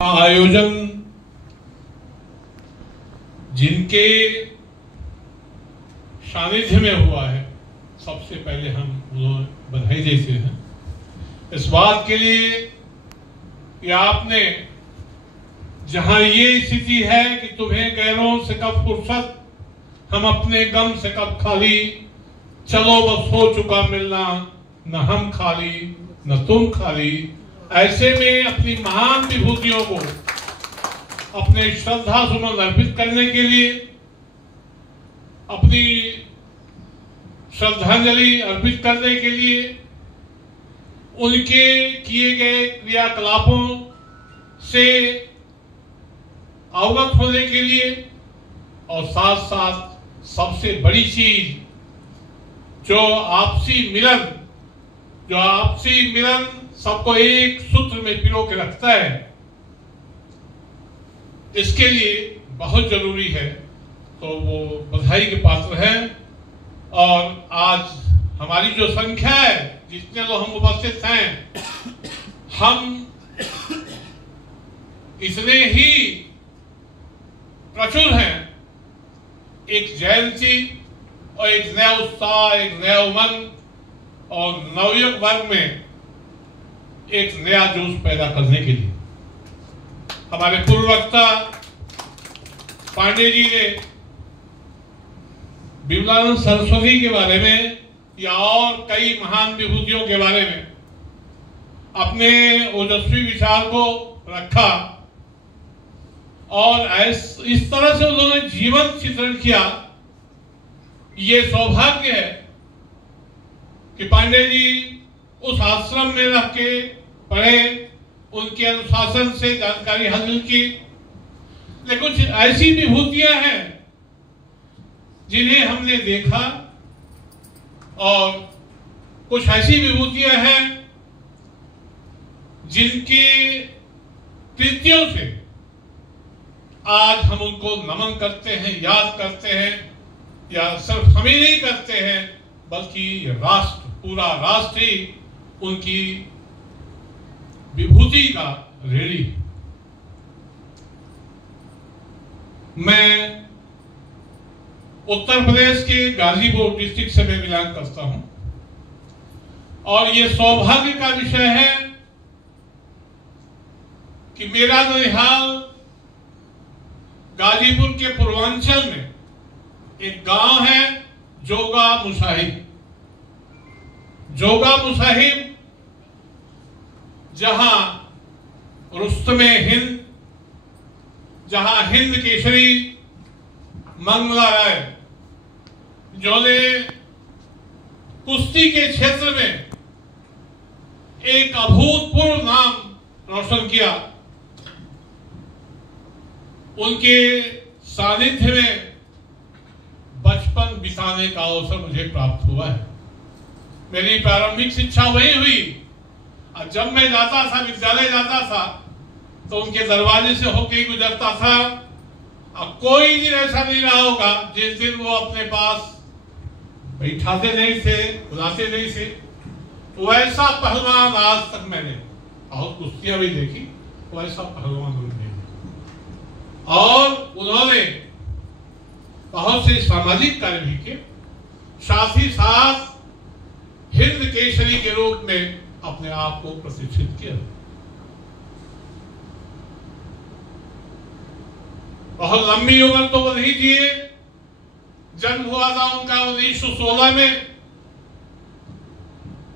आयोजन जिनके सानिध्य में हुआ है, सबसे पहले हम उन्हें बधाई देते हैं इस बात के लिए कि आपने, जहां ये स्थिति है कि तुम्हें गैरों से कब फुर्सत, हम अपने गम से कब खाली, चलो बस हो चुका मिलना, न हम खाली न तुम खाली। ऐसे में अपनी महान विभूतियों को अपने श्रद्धा सुमन अर्पित करने के लिए, अपनी श्रद्धांजलि अर्पित करने के लिए, उनके किए गए क्रियाकलापों से अवगत होने के लिए, और साथ साथ सबसे बड़ी चीज जो आपसी मिलन सबको एक सूत्र में पिरो के रखता है, इसके लिए बहुत जरूरी है, तो वो बधाई के पात्र हैं। और आज हमारी जो संख्या है, जितने लोग हम उपस्थित हैं, हम इतने ही प्रचुर हैं। एक जयंती और एक नया उत्साह, एक नया उमंग और नवयुवक वर्ग में एक नया जोश पैदा करने के लिए हमारे पूर्व वक्ता पांडे जी ने विमलानंद सरस्वती के बारे में या और कई महान विभूतियों के बारे में अपने ओजस्वी विचार को रखा, और इस तरह से उन्होंने जीवन चित्रण किया। ये सौभाग्य है कि पांडे जी उस आश्रम में रह के पढ़े, उनके अनुशासन से जानकारी हासिल की। लेकिन कुछ ऐसी विभूतियां हैं जिन्हें हमने देखा, और कुछ ऐसी विभूतियां हैं जिनके कृत्यों से आज हम उनको नमन करते हैं, याद करते हैं, या सिर्फ हम ही नहीं करते हैं बल्कि राष्ट्र, पूरा राष्ट्र ही उनकी विभूति का ऋणी है। मैं उत्तर प्रदेश के गाजीपुर डिस्ट्रिक्ट से मैं बिलोंग करता हूं, और ये सौभाग्य का विषय है कि मेरा ननिहाल गाजीपुर के पूर्वांचल में एक गांव है जोगा मुसाहिब। जोगा मुसाहिब जहां रुस्तमे हिंद, जहां हिंद केसरी मंगला राय, जो ने कुश्ती के क्षेत्र में एक अभूतपूर्व नाम रोशन किया, उनके सानिध्य में बचपन बिताने का अवसर मुझे प्राप्त हुआ है। मेरी प्रारंभिक शिक्षा वही हुई, और जब मैं जाता था, विद्यालय जाता था, तो उनके दरवाजे से होके ही गुजरता था। अब कोई दिन ऐसा नहीं रहा होगा जिस दिन वो अपने पास बैठाते नहीं थे, बुलाते नहीं थे। वैसा पहलवान आज तक मैंने बहुत कुश्तियां भी देखी, वैसा पहलवान नहीं देखा। और उन्होंने बहुत से सामाजिक कार्य भी किए, साथ ही साथ हिंद केसरी के रूप में अपने आप को प्रतिष्ठित किया। बहुत लंबी उम्र तो वो नहीं जिए। जन्म हुआ था उनका 1916 में,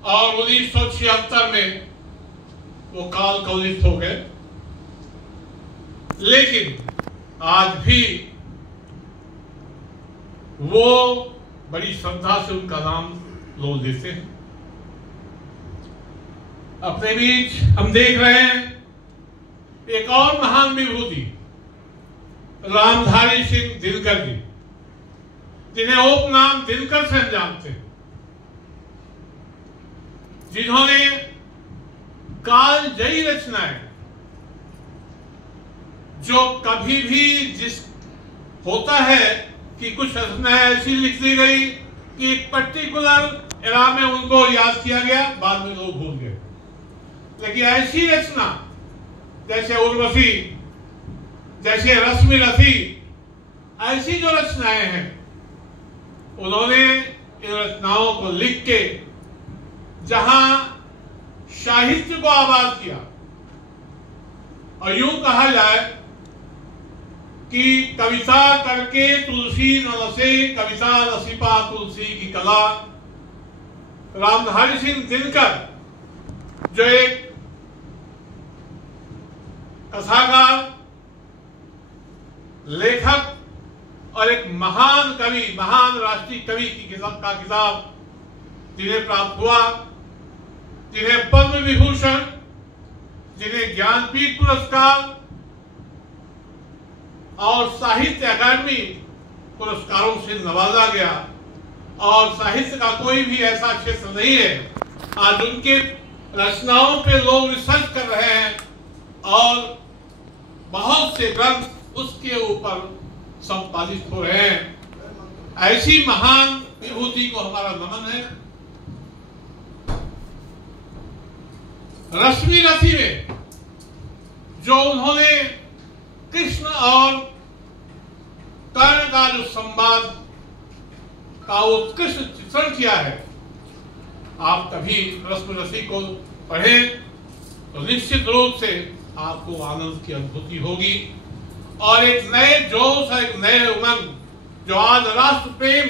और 1976 में वो काल कवलित हो गए। लेकिन आज भी वो बड़ी श्रद्धा से उनका नाम लोग लेते हैं। अपने बीच हम देख रहे हैं एक और महान विभूति रामधारी सिंह दिनकर जी, जिन्हें उपनाम दिनकर से हम जानते हैं, जिन्होंने कालजयी रचनाएं, जो कभी भी जिस होता है कि कुछ रचनाएं ऐसी लिख दी गई कि एक पर्टिकुलर एरा में उनको याद किया गया, बाद में लोग भूल गए। लेकिन ऐसी रचना जैसे उर्वशी, जैसे रश्मि रथी, ऐसी जो रचनाएं हैं, उन्होंने इन रचनाओं को लिख के जहां साहित्य को आबाद किया, और यूं कहा जाए कि कविता करके तुलसी न रसे, कविता रसिपा तुलसी की कला। रामधारी सिंह दिनकर जो एक कथाकार, लेखक और एक महान कवि, महान राष्ट्रीय कवि की किताब जिन्हें प्राप्त हुआ, जिन्हें पद्म विभूषण, जिन्हें ज्ञानपीठ पुरस्कार और साहित्य अकादमी पुरस्कारों से नवाजा गया, और साहित्य का कोई भी ऐसा क्षेत्र नहीं है आज उनके रचनाओं पे लोग रिसर्च कर रहे हैं और बहुत से ग्रंथ उसके ऊपर संपादित हो रहे हैं। ऐसी महान विभूति को हमारा नमन है। रश्मि रथी में जो उन्होंने कृष्ण और कर्ण का जो संवाद का उत्कृष्ट चित्रण किया है, आप कभी रश्मि रथी को पढ़ें तो निश्चित रूप से आपको आनंद की अनुभूति होगी, और एक नए जोश, एक नए उमंग, जो आज राष्ट्र प्रेम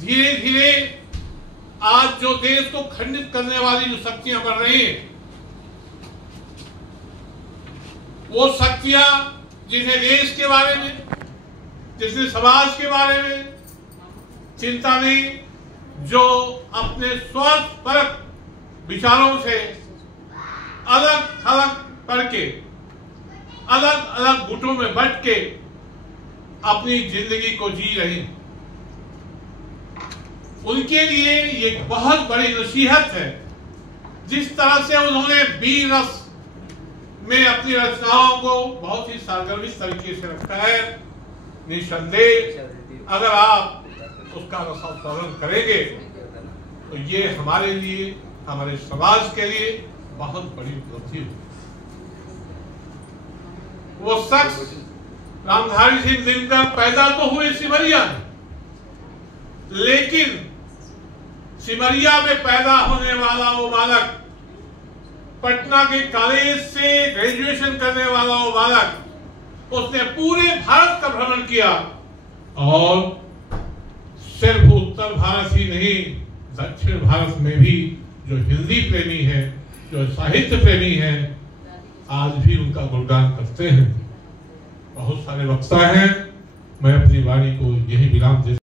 धीरे धीरे आज जो देश को खंडित करने वाली जो शक्तियां बढ़ रही हैं, वो शक्तियां जिन्हें देश के बारे में, जिसने समाज के बारे में चिंता नहीं, जो अपने स्वार्थपरक विचारों से अलग थलग करके, अलग अलग गुटों में बंट के अपनी जिंदगी को जी रही, उनके लिए ये बहुत बड़ी नसीहत है। जिस तरह से उन्होंने वीर रस में अपनी रचनाओं को बहुत ही सारगर्भित तरीके से रखा है, निसंदेह अगर आप उसका रसास्वादन करेंगे तो ये हमारे लिए, हमारे समाज के लिए बहुत बड़ी उपलब्धि होगी। वो शख्स रामधारी सिंह दिनकर पैदा तो हुए सिमरिया में, लेकिन सिमरिया में पैदा होने वाला वो बालक, पटना के कॉलेज से ग्रेजुएशन करने वाला वो बालक, उसने पूरे भारत का भ्रमण किया, और सिर्फ उत्तर भारत ही नहीं, दक्षिण भारत में भी जो हिंदी प्रेमी है, जो साहित्य प्रेमी है, आज भी उनका गुणगान करते हैं। बहुत सारे वक्ता हैं, मैं अपनी वाणी को यही विराम दे